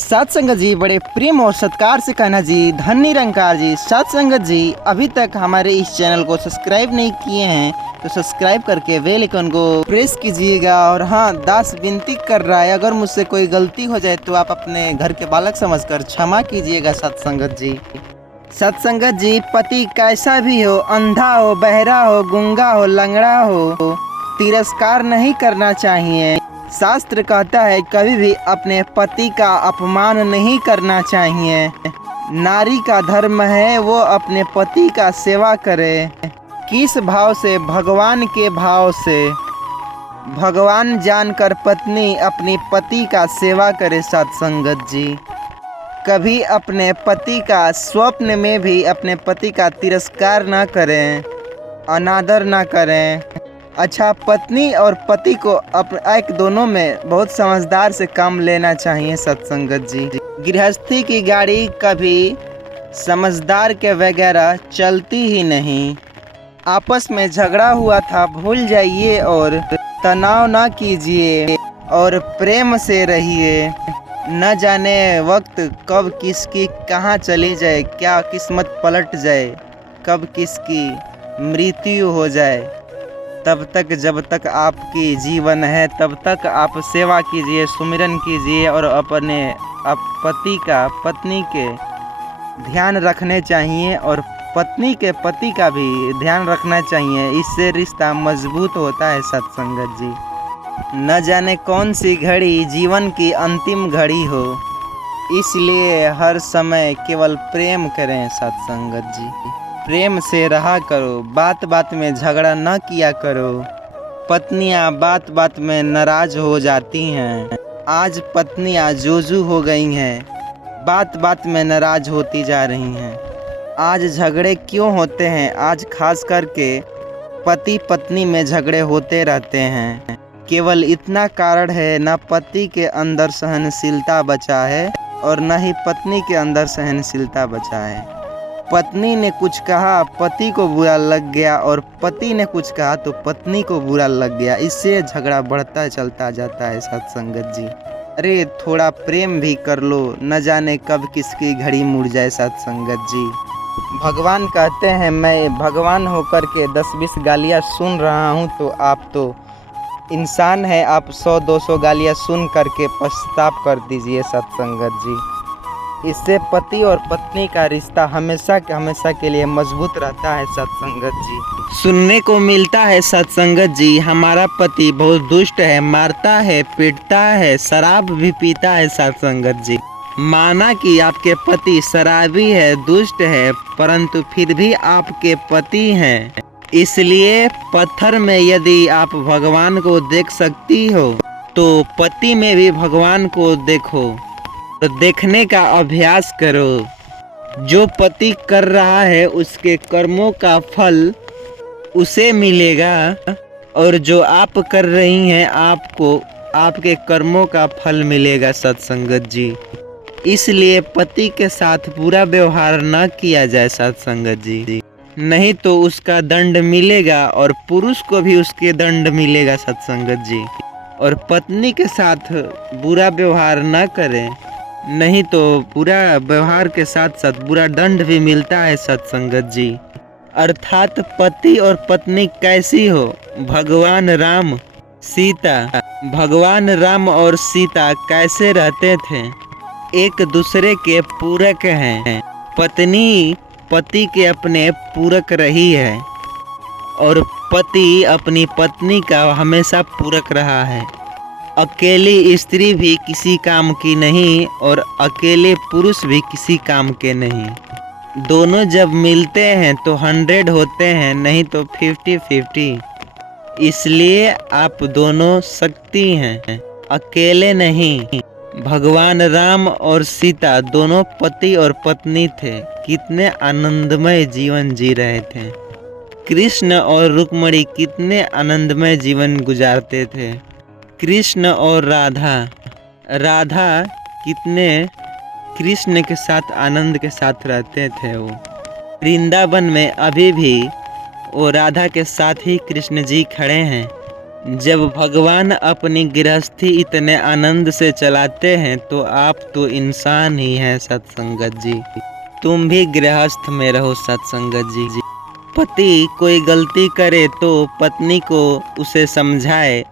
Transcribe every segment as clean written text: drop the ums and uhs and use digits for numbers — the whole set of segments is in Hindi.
साथ संगत जी बड़े प्रेम और सत्कार से कहना जी धन निरंकार जी। साथ संगत जी अभी तक हमारे इस चैनल को सब्सक्राइब नहीं किए हैं तो सब्सक्राइब करके बेल आइकन को प्रेस कीजिएगा। और हाँ, दास विनती कर रहा है, अगर मुझसे कोई गलती हो जाए तो आप अपने घर के बालक समझकर क्षमा कीजिएगा। सत्संगत जी, सत्संगत जी, पति कैसा भी हो, अंधा हो, बहरा हो, गूंगा हो, लंगड़ा हो, तिरस्कार नहीं करना चाहिए। शास्त्र कहता है कभी भी अपने पति का अपमान नहीं करना चाहिए। नारी का धर्म है वो अपने पति का सेवा करे। किस भाव से? भगवान के भाव से। भगवान जानकर पत्नी अपनी पति का सेवा करे। सत्संगत जी, कभी अपने पति का स्वप्न में भी अपने पति का तिरस्कार ना करें, अनादर ना करें। अच्छा, पत्नी और पति को एक दोनों में बहुत समझदार से काम लेना चाहिए। सत्संगत जी, गृहस्थी की गाड़ी कभी समझदार के वगैरह चलती ही नहीं। आपस में झगड़ा हुआ था, भूल जाइए और तनाव ना कीजिए और प्रेम से रहिए। न जाने वक्त कब किसकी कहाँ चली जाए, क्या किस्मत पलट जाए, कब किसकी मृत्यु हो जाए। तब तक जब तक आपकी जीवन है तब तक आप सेवा कीजिए, सुमिरन कीजिए और अपने पत्नी के ध्यान रखने चाहिए और पत्नी के पति का भी ध्यान रखना चाहिए। इससे रिश्ता मजबूत होता है। सत्संगत जी, न जाने कौन सी घड़ी जीवन की अंतिम घड़ी हो, इसलिए हर समय केवल प्रेम करें। सत्संगत जी, प्रेम से रहा करो, बात बात में झगड़ा न किया करो। पत्नियां बात बात में नाराज हो जाती हैं। आज पत्नियां जोजू हो गई हैं, बात बात में नाराज होती जा रही हैं। आज झगड़े क्यों होते हैं? आज खास करके पति पत्नी में झगड़े होते रहते हैं। केवल इतना कारण है, न पति के अंदर सहनशीलता बचा है और न ही पत्नी के अंदर सहनशीलता बचा है। पत्नी ने कुछ कहा, पति को बुरा लग गया और पति ने कुछ कहा तो पत्नी को बुरा लग गया। इससे झगड़ा बढ़ता चलता जाता है। सत्संगत जी, अरे थोड़ा प्रेम भी कर लो, न जाने कब किसकी घड़ी मुड़ जाए। सत्संगत जी, भगवान कहते हैं मैं भगवान होकर के 10-20 गालियाँ सुन रहा हूँ तो आप तो इंसान है, आप 100-200 गालियाँ सुन करके पश्चाताप कर दीजिए। सत्संगत जी, इससे पति और पत्नी का रिश्ता हमेशा के लिए मजबूत रहता है। सत्संगत जी, सुनने को मिलता है सत्संगत जी, हमारा पति बहुत दुष्ट है, मारता है, पीटता है, शराब भी पीता है। सत्संगत जी, माना कि आपके पति शराबी है, दुष्ट है, परंतु फिर भी आपके पति हैं। इसलिए पत्थर में यदि आप भगवान को देख सकती हो तो पति में भी भगवान को देखो, तो देखने का अभ्यास करो। जो पति कर रहा है उसके कर्मों का फल उसे मिलेगा और जो आप कर रही हैं आपको आपके कर्मों का फल मिलेगा। सत्संगत जी, इसलिए पति के साथ बुरा व्यवहार न किया जाए। सत्संगत जी, नहीं तो उसका दंड मिलेगा और पुरुष को भी उसके दंड मिलेगा। सत्संगत जी, और पत्नी के साथ बुरा व्यवहार न करें, नहीं तो बुरा व्यवहार के साथ साथ बुरा दंड भी मिलता है। सत्संगत जी, अर्थात पति और पत्नी कैसी हो? भगवान राम सीता, भगवान राम और सीता कैसे रहते थे? एक दूसरे के पूरक हैं। पत्नी पति के अपने पूरक रही है और पति अपनी पत्नी का हमेशा पूरक रहा है। अकेली स्त्री भी किसी काम की नहीं और अकेले पुरुष भी किसी काम के नहीं। दोनों जब मिलते हैं तो 100 होते हैं, नहीं तो 50-50। इसलिए आप दोनों शक्ति हैं, अकेले नहीं। भगवान राम और सीता दोनों पति और पत्नी थे, कितने आनंदमय जीवन जी रहे थे। कृष्ण और रुक्मिणी कितने आनंदमय जीवन गुजारते थे। कृष्ण और राधा कितने कृष्ण के साथ आनंद के साथ रहते थे। वो वृंदावन में अभी भी वो राधा के साथ ही कृष्ण जी खड़े हैं। जब भगवान अपनी गृहस्थी इतने आनंद से चलाते हैं तो आप तो इंसान ही हैं सत्संगत जी। तुम भी गृहस्थ में रहो सत्संगत जी। पति कोई गलती करे तो पत्नी को उसे समझाए,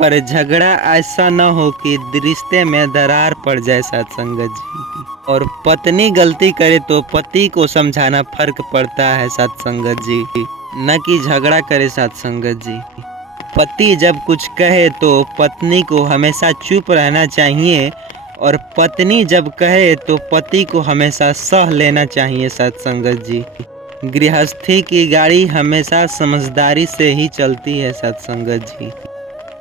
पर झगड़ा ऐसा न हो कि रिश्ते में दरार पड़ जाए सत्संगत जी। और पत्नी गलती करे तो पति को समझाना फर्क पड़ता है सत्संगत जी, न कि झगड़ा करे सत्संगत जी। पति जब कुछ कहे तो पत्नी को हमेशा चुप रहना चाहिए, और पत्नी जब कहे तो पति को हमेशा सह लेना चाहिए सत्संगत जी। गृहस्थी की गाड़ी हमेशा समझदारी से ही चलती है सत्संगत जी।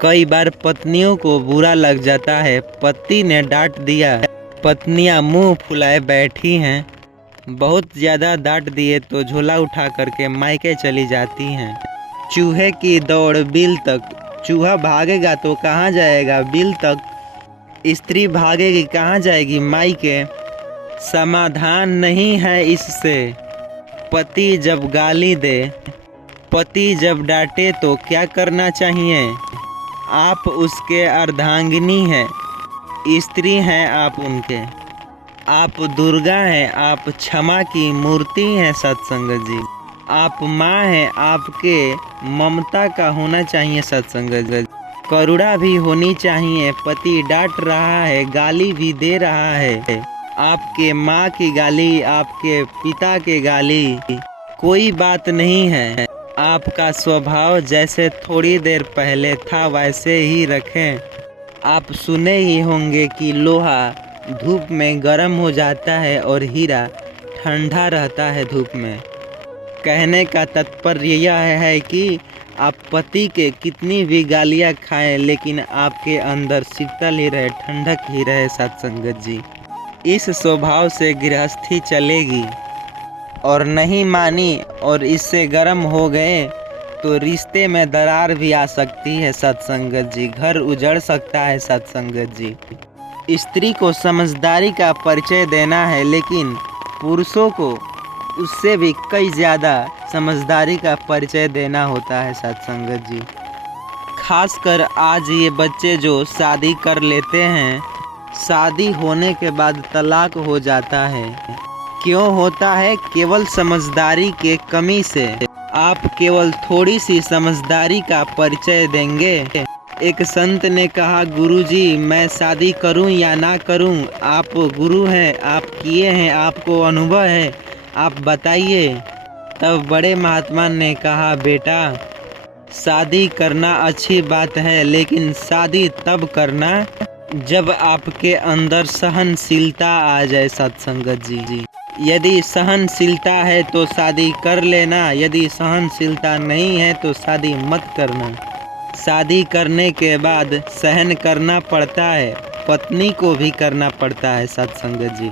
कई बार पत्नियों को बुरा लग जाता है, पति ने डांट दिया, पत्नियां मुंह फुलाए बैठी हैं। बहुत ज़्यादा डांट दिए तो झोला उठा करके मायके चली जाती हैं। चूहे की दौड़ बिल तक, चूहा भागेगा तो कहाँ जाएगा, बिल तक। स्त्री भागेगी कहाँ जाएगी, मायके। समाधान नहीं है इससे। पति जब गाली दे, पति जब डांटे तो क्या करना चाहिए। आप उसके अर्धांगिनी हैं, स्त्री हैं आप उनके। आप दुर्गा हैं, आप क्षमा की मूर्ति हैं सत्संगत जी। आप माँ हैं, आपके ममता का होना चाहिए सत्संगत जी। करुणा भी होनी चाहिए। पति डांट रहा है, गाली भी दे रहा है, आपके माँ की गाली, आपके पिता के गाली, कोई बात नहीं है। आपका स्वभाव जैसे थोड़ी देर पहले था वैसे ही रखें। आप सुने ही होंगे कि लोहा धूप में गर्म हो जाता है और हीरा ठंडा रहता है धूप में। कहने का तात्पर्य यह है कि आप पति के कितनी भी गालियाँ खाएं, लेकिन आपके अंदर शीतल ही रहे, ठंडक ही रहे सत्संगत जी। इस स्वभाव से गृहस्थी चलेगी। और नहीं मानी और इससे गर्म हो गए तो रिश्ते में दरार भी आ सकती है सत्संगत जी। घर उजड़ सकता है सत्संगत जी। स्त्री को समझदारी का परिचय देना है, लेकिन पुरुषों को उससे भी कई ज़्यादा समझदारी का परिचय देना होता है सत्संगत जी। खासकर आज ये बच्चे जो शादी कर लेते हैं, शादी होने के बाद तलाक हो जाता है। क्यों होता है? केवल समझदारी के कमी से। आप केवल थोड़ी सी समझदारी का परिचय देंगे। एक संत ने कहा, गुरुजी मैं शादी करूं या ना करूं, आप गुरु हैं, आप किए हैं, आपको अनुभव है, आप बताइए। तब बड़े महात्मा ने कहा, बेटा शादी करना अच्छी बात है, लेकिन शादी तब करना जब आपके अंदर सहनशीलता आ जाए सत्संगत जी। यदि सहनशीलता है तो शादी कर लेना, यदि सहनशीलता नहीं है तो शादी मत करना। शादी करने के बाद सहन करना पड़ता है, पत्नी को भी करना पड़ता है सत्संगत जी।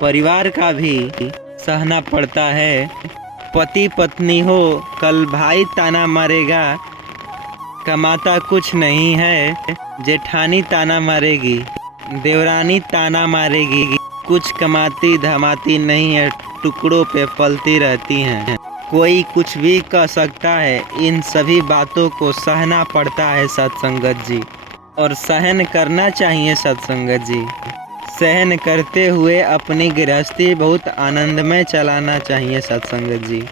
परिवार का भी सहना पड़ता है। पति पत्नी हो, कल भाई ताना मारेगा, कमाता कुछ नहीं है, जेठानी ताना मारेगी, देवरानी ताना मारेगी, कुछ कमाती धमाती नहीं है, टुकड़ों पे पलती रहती हैं। कोई कुछ भी कह सकता है। इन सभी बातों को सहना पड़ता है सत्संगत जी, और सहन करना चाहिए सत्संगत जी। सहन करते हुए अपनी गृहस्थी बहुत आनंदमय चलाना चाहिए सत्संगत जी।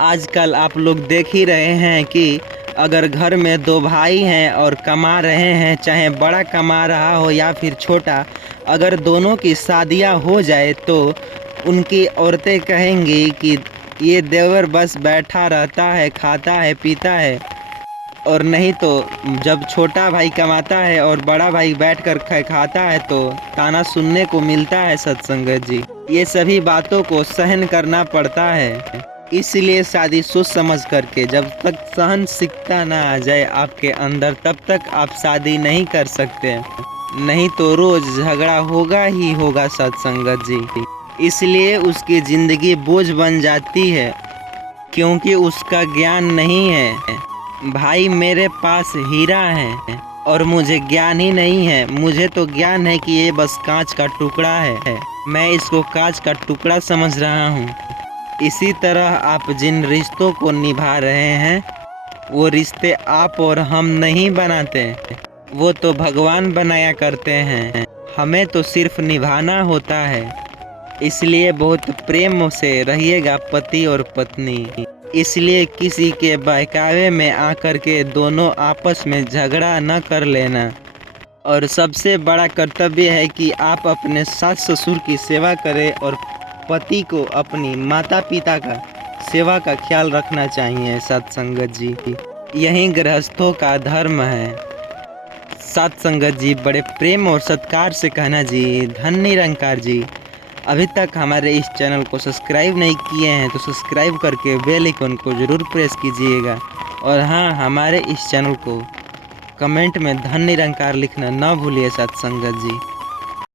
आजकल आप लोग देख ही रहे हैं कि अगर घर में दो भाई हैं और कमा रहे हैं, चाहे बड़ा कमा रहा हो या फिर छोटा, अगर दोनों की शादियां हो जाए तो उनकी औरतें कहेंगी कि ये देवर बस बैठा रहता है, खाता है, पीता है। और नहीं तो जब छोटा भाई कमाता है और बड़ा भाई बैठकर खाता है तो ताना सुनने को मिलता है सत्संगत जी। ये सभी बातों को सहन करना पड़ता है। इसलिए शादी सोच समझ करके, जब तक सहनशीलता ना आ जाए आपके अंदर, तब तक आप शादी नहीं कर सकते। नहीं तो रोज झगड़ा होगा ही होगा सत्संगत जी। इसलिए उसकी ज़िंदगी बोझ बन जाती है, क्योंकि उसका ज्ञान नहीं है। भाई मेरे पास हीरा है और मुझे ज्ञान ही नहीं है। मुझे तो ज्ञान है कि ये बस कांच का टुकड़ा है, मैं इसको कांच का टुकड़ा समझ रहा हूँ। इसी तरह आप जिन रिश्तों को निभा रहे हैं वो रिश्ते आप और हम नहीं बनाते, वो तो भगवान बनाया करते हैं। हमें तो सिर्फ निभाना होता है। इसलिए बहुत प्रेम से रहिएगा पति और पत्नी। इसलिए किसी के बहकावे में आकर के दोनों आपस में झगड़ा न कर लेना। और सबसे बड़ा कर्तव्य है कि आप अपने सास ससुर की सेवा करें और पति को अपनी माता पिता का सेवा का ख्याल रखना चाहिए। सत्संगत जी, यही गृहस्थों का धर्म है। सत्संगत जी, बड़े प्रेम और सत्कार से कहना जी। धन निरंकार जी, अभी तक हमारे इस चैनल को सब्सक्राइब नहीं किए हैं तो सब्सक्राइब करके बेल आइकन को ज़रूर प्रेस कीजिएगा। और हाँ, हमारे इस चैनल को कमेंट में धन निरंकार लिखना ना भूलिए सत्संगत जी।